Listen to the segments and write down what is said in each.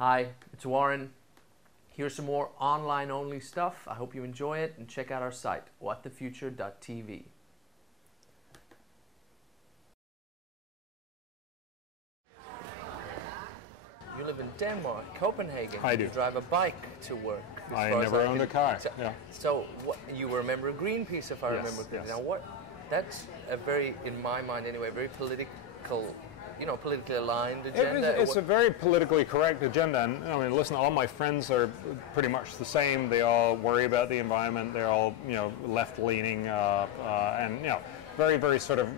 Hi, it's Warren. Here's some more online-only stuff. I hope you enjoy it, and check out our site, whatthefuture.tv. You live in Denmark, Copenhagen. I do. You drive a bike to work. I never owned a car. So what, you were a member of Greenpeace, if I remember correctly. Yes. Now, that's a very, in my mind anyway, very political, politically aligned agenda. It's a very politically correct agenda, and I mean, listen, all my friends are pretty much the same. They all worry about the environment. They're all, left-leaning, and very, very sort of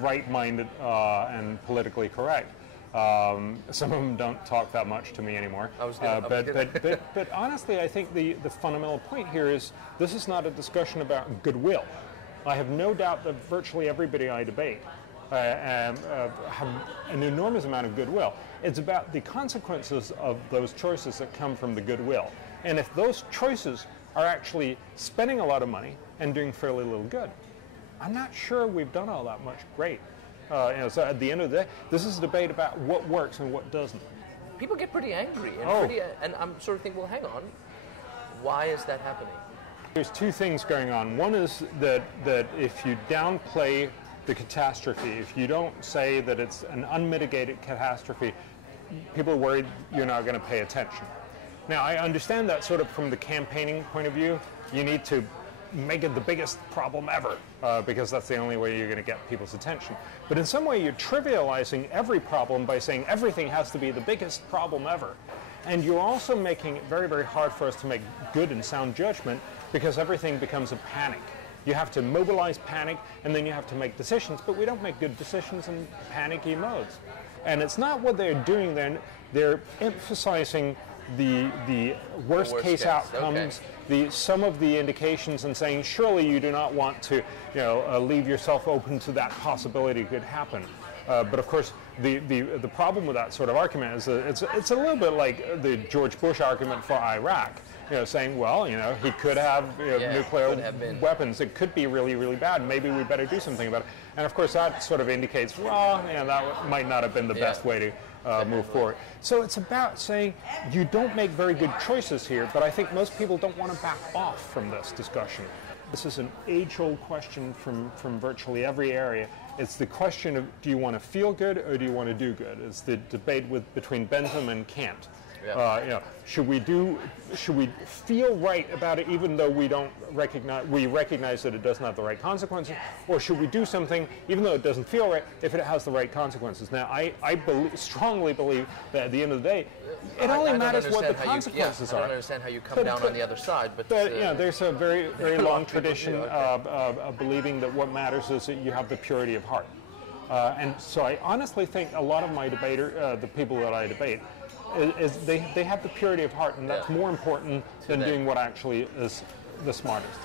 right-minded and politically correct. Some of them don't talk that much to me anymore. But honestly, I think the fundamental point here is this is not a discussion about goodwill. I have no doubt that virtually everybody I debate have an enormous amount of goodwill. It's about the consequences of those choices that come from the goodwill. And if those choices are actually spending a lot of money and doing fairly little good, I'm not sure we've done all that much great. So at the end of the day, this is a debate about what works and what doesn't. People get pretty angry, and I'm sort of thinking, well, hang on, why is that happening? There's two things going on. One is that if you downplay the catastrophe, if you don't say that it's an unmitigated catastrophe, people are worried you're not going to pay attention. Now, I understand that sort of from the campaigning point of view. You need to make it the biggest problem ever, because that's the only way you're going to get people's attention. But in some way, you're trivializing every problem by saying everything has to be the biggest problem ever. And you're also making it very, very hard for us to make good and sound judgment, because everything becomes a panic. You have to mobilize panic, and then you have to make decisions, but we don't make good decisions in panicky modes. And it's not what they're doing then. They're emphasizing the worst case outcomes, some of the indications, and saying surely you do not want to leave yourself open to that possibility could happen. But of course, the problem with that sort of argument is that it's a little bit like the George Bush argument for Iraq. Saying, well, he could have nuclear weapons. It could be really, really bad. Maybe we better do something about it. And of course, that sort of indicates, well, that might not have been the best way to move forward. So it's about saying you don't make very good choices here, but I think most people don't want to back off from this discussion. This is an age-old question from virtually every area. It's the question of, do you want to feel good or do you want to do good? It's the debate between Bentham and Kant. Should we feel right about it even though we recognize that it doesn't have the right consequences, or should we do something even though it doesn't feel right if it has the right consequences? Now, I strongly believe that at the end of the day, it only matters what the consequences are. I don't understand how you come down on the other side, but there's a very, very long tradition of believing that what matters is that you have the purity of heart. And so I honestly think a lot of my the people that I debate, they have the purity of heart, and that's more important than doing what actually is the smartest.